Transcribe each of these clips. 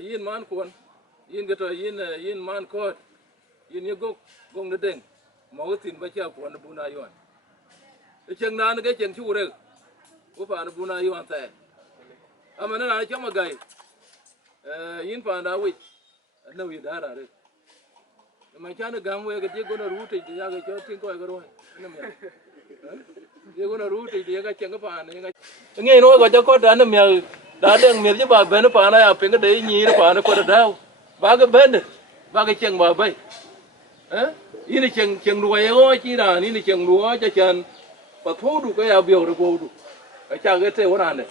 yin man kuan yin gato yin man ko yin ye gong de deng mo tin ba cha kuan bu na yon e cheng na ga cheng chu re u pa na bu na yon ta amana na cha ma gai yin pa na wi na wi da ra re ma cha na gam we ga je go na ru te ya ga cho tin ko ga ro na me je go na ru te ya ga cheng ga pa na ga nge no ga cha ko da na me đã đang miệt chứ bà bên nó phá này à phiền cái đấy nhí nó phá nó qua được đâu ba cái bên ba cái chân bà bay á ý này chân đuôi ơi chi là ý này chân đuôi cho chân bà thô đủ cái áo biểu được cô đủ cái cha cái thế nào này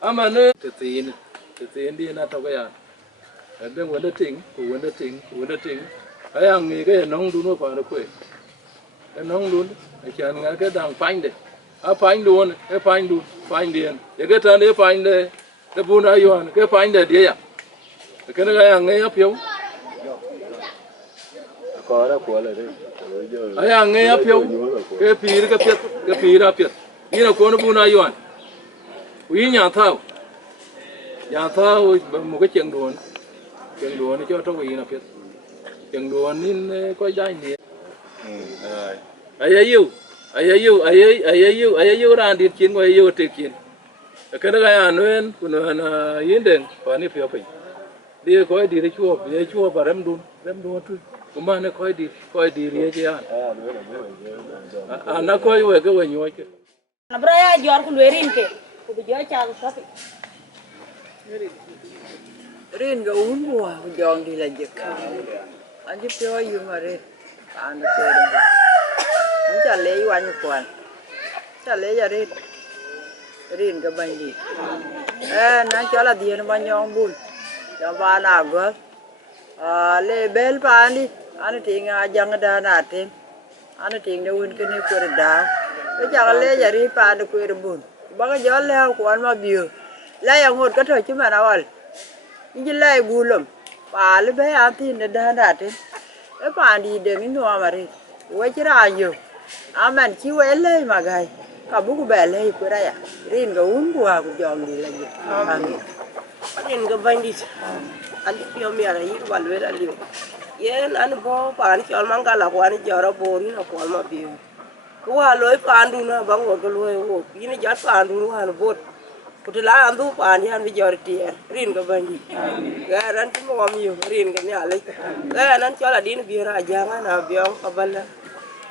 à mà nó tự tin đi na tao cái à bên vấn đề chính cái hàng nghề cái nông đun nó phá nó quê cái nông đun cái chân cái đằng phanh đấy à phanh luôn cái phanh điền để cái thằng đấy phanh đấy cái bún ai yon cái phanh đấy đi à cái này hàng nghe áp yếu có đó của lại đấy cái hàng nghe áp yếu cái phì ra phiệt như là con nó bún ai yon quý nhà thao một cái chừng đuôn nó cho trong quý là phiệt chừng đuôn nên có dai nhỉ ayu ran dit kin wa yu te kin kana ga anwen kuno na yinden pa ni pyo pe di ko di chuo baram dun tu kuma ne ko di ri je ana ko we ga we nyoy ke na braya jor ku lerin ke ku bi jo cha ko pi rin ga un bua jong di la je ka an ji pyo yu ma re an ko rin chả lấy qua như quần chả lấy giờ đi rin cái bánh gì nó cho là tiền nó bao nhiêu bún cho ba nào gỡ lấy bel pa đi anh tiếng giang đa nát thêm anh tiếng đâu cái này quên đá cái chả lấy giờ đi pa nó quên bún ba cái gió leo quần mà biểu lấy ăn hột cái thôi chứ mà nào ăn như lấy bún lắm pa lấy bé ăn thì nó đa nát thêm cái pa đi để mình nuôi mà đi quay chứ ra nhiều aman chiwe le magai kabuku bele ikura ya rin ga ungu aku jom di lagi rin ga bandi ali pio mi ara yi balwe ali yen an bo pan chol mangala ko an joro bori na ko ma bi ko wa loy pandu na bango ko loy wo yin ja pandu wa no bot kutila andu pan yan bi jor ti rin ga bandi ga ran ti mo mi rin ga ni ale ga nan chola din bi ra janga na biong kabala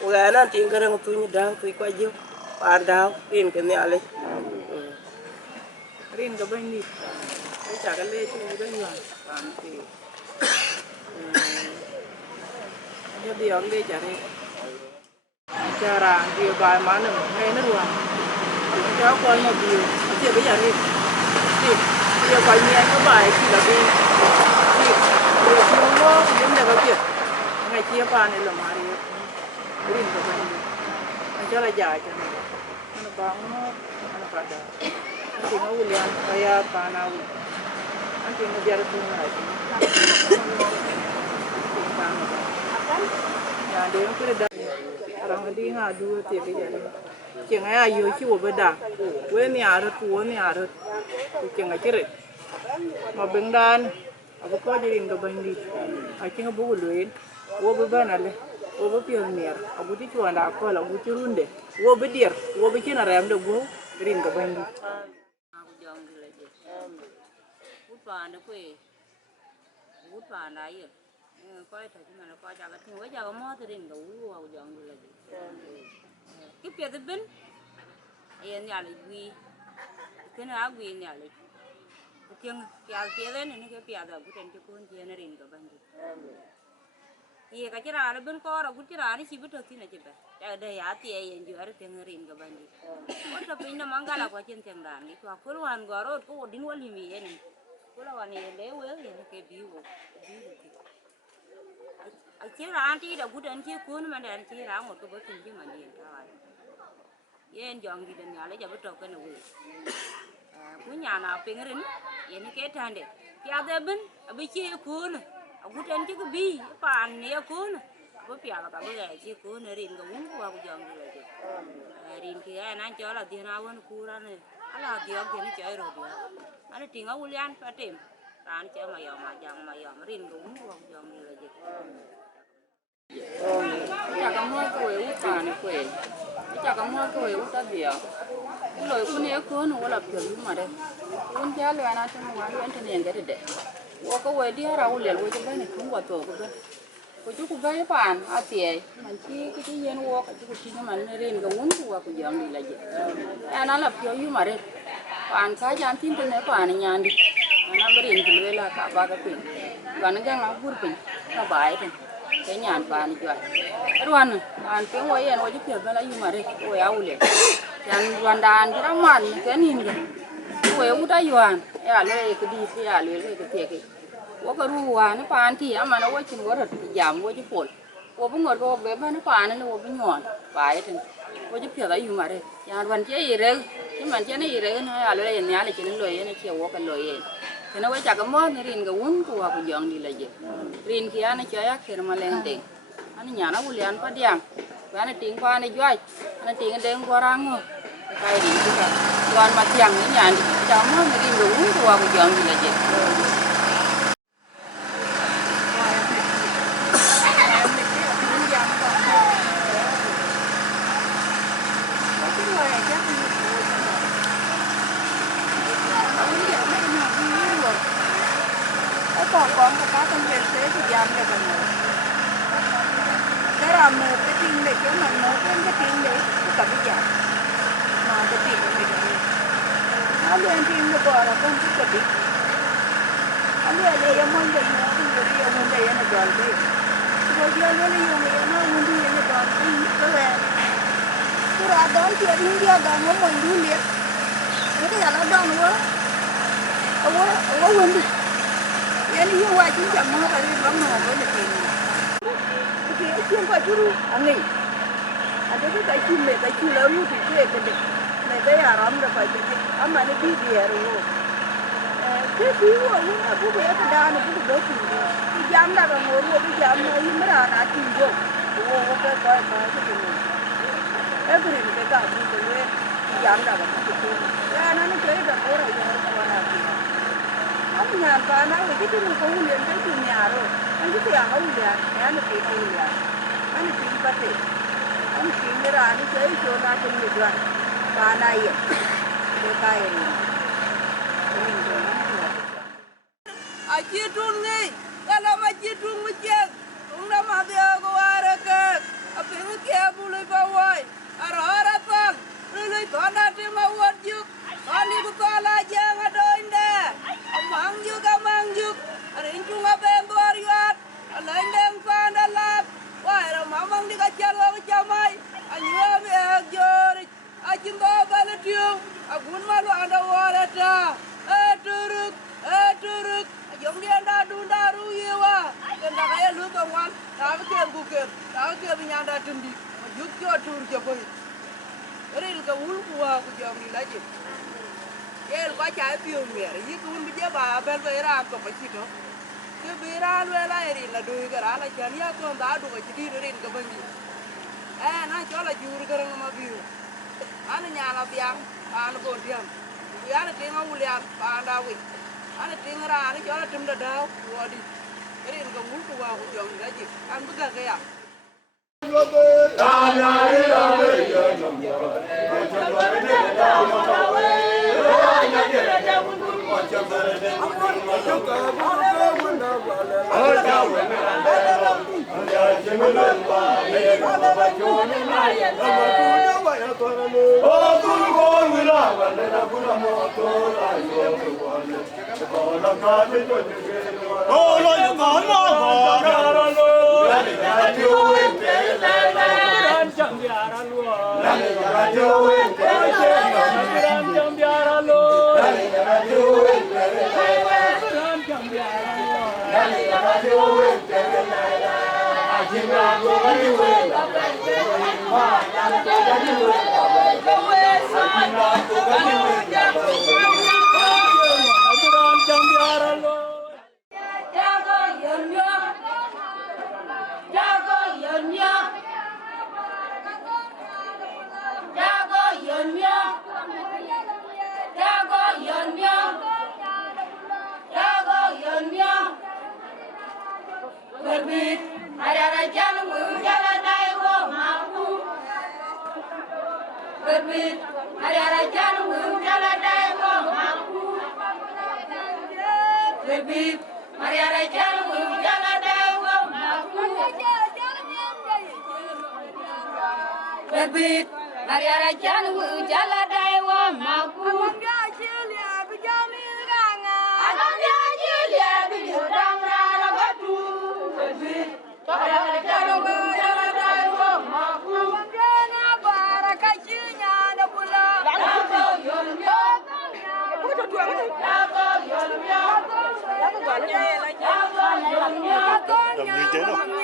wa nan tin garang tu ni dang tu ko ju pan daw rin ke ni ale rin cái bên đi cái chả cái lê chú đấy rồi bạn thì giờ đi ông lê chả đi chả ra đi bài mà nó hay nó luôn cháu con một điều chỉ bây giờ đi đi giờ coi như anh có bài thì là đi đi nó cũng được cái chuyện ngày chia ba này là mà đi rin cái bên đi anh cho là dài cho nó bóng nó phát ra nanti mau lihat saya panau nanti ngejar semua lagi ya dia mungkin ada orang nanti ngadu tiap jadi jangan ayo sih beda gue ni arut jangan cerit mau bengdan aku kau jadi nggak bandi aku nggak boleh luin gue beban ale gue berpionir aku di cuan aku lah gue turun deh gue berdir gue bikin arem deh gue rin nggak bandi Paan quê út paan đấy coi thấy mà nó coi chả cái thằng ấy chả có mò thì đến đủ vào dọn được là gì cái việc thì bên em nhà lại quy cái nào quy nhà lại cái kia lên này cái việc đó cũng trên cái con kia nó đến cái bên thì cái ra nó bên co rồi cái ra nó chỉ biết được thì này chứ bé đây á thì em vừa được tiếng đến cái bên út là bên nó mang cái là qua trên tiếng đàn đi qua cuối hoàn gọi rồi có đến qua liền gì này cô là này lấy quế thì cái biu chỉ là anh chỉ đâu cũng đến chỉ cuốn mà đến chỉ là một cái bữa tin chứ mà điền thôi vậy anh dọn gì đến nhà lấy cho bữa trâu cái nào cuối nhà nào bên cái rinh vậy nó kết thành đấy thì ở đây bên ở bên chỉ cuốn cũng đến chỉ cái bi bàn này cuốn bữa bia là bữa này chỉ cuốn này rinh cái uống qua cái dọn gì là rinh kia anh cho là tiền nào anh cuốn ra này là tiền thì nó chơi rồi anh tiếng ở Ulian phải tìm anh chơi mà dòng riêng đúng không dòng như là gì chả có mua quế út bà này quế chả có mua quế út ta bìa lời con nhớ con nó là kiểu như mà đây con cha lời anh trong ngoài anh trên nền cái đấy của có quế đi ra liền quế trong cái này không có tổ của chú cũng thấy bàn à tiề mình chỉ cái yên uo cái chú chỉ nhưng mà nó riêng cái uống của dòng này là gì anh nói là kiểu như mà đây bàn cái jam tin tin này bàn nhà đi nó beri ini dulu lah kak baga pin, kan kan ngabur pin, na baik kan, kayaknya pan jual. Ruan, pan pin wayan wajib jual bela yumare, waya ule. Dan ruan dan kita man kan ini kan, waya udah yuan, ya le ikut ya le ikut tiake. Waka ruan pan ti, ama na wajib ngorot jam wajib pol. Wajib ngorot beba na pan na wajib nyon, baik kan. Wajib jual bela yumare, ya ruan cie ire, cuman cie ni ire na ya le ni ale cie loye na cie waka loye. Thì nó quay chặt cái món nó rin cái uống của cái dọn đi là gì rin kia nó chơi ác thì mà lên tiền anh nhà nó bùi ăn phát điang và nó tiền qua nó doi nó tiền đêm qua răng rồi cái gì cũng vậy toàn mà tiền cái nhà cháu nó rin cái uống của cái dọn đi là gì còn cái cá trong biển thế thì giảm được rồi. Cái là một cái tin để kiếm mình một cái tin đấy cả cái giảm mà cái tin này cái nó lên tin được rồi là con cái tin anh ấy đây em muốn đây nó thì người yêu muốn đây nó còn đi rồi giờ nó đi dùng nó muốn đi nó còn đi cái này tôi đã đón chuyện đi giờ đón nó muốn đi liền cái là nó đón nữa ông muốn đi Yan yung wajib jam mo kali bang mo ko na tin. Kasi yung pa juru angi. Ada tu tai chule lu tu ke ke. Nai dai aram da pa ke. Amma ne bi bi ero. Ke bi wo ni na bu be ta da ne bu do tu. Ki jam da ga mo ro bi jam no yi mara na tin jo. Wo ko ke ko ke ke ni. Every ni ka bu ko le jam da ga tu. Ya na ne ke da ko ra ya ko na ti. Anh nhà bà nói là cái mình không liền cái từ nhà rồi anh cứ tiền không liền anh được tiền liền anh được tiền bát tiền anh tiền cái ra anh chơi cho ra trong người đoàn bà này để tay Aji tungi, kalau aji tungi cek, unda mabia ko araka, apa yang kia boleh bawai, arah arah pang, lelai tanah tema wajib, kali ko kala jangan ta ke ku ke ta ke bi nyanda tumbi yuk jo tur ke boy ril ka wul ku wa ku jom ni laji el ko cha pi o mer yi ku bi je ba bel be ra ko pa chi to ke bi ra le la ri la du ga ra la jan ya ko da du ko chi di rin ka bangi na cho la jur ga ma bi ana nya la biang an ko diam ya na tinga wulian pa da wi ana tinga ra ana cho la tum da da wo di rin ka wul ku wa ku jom ni laji an bu ga ya Làm gì thế đâu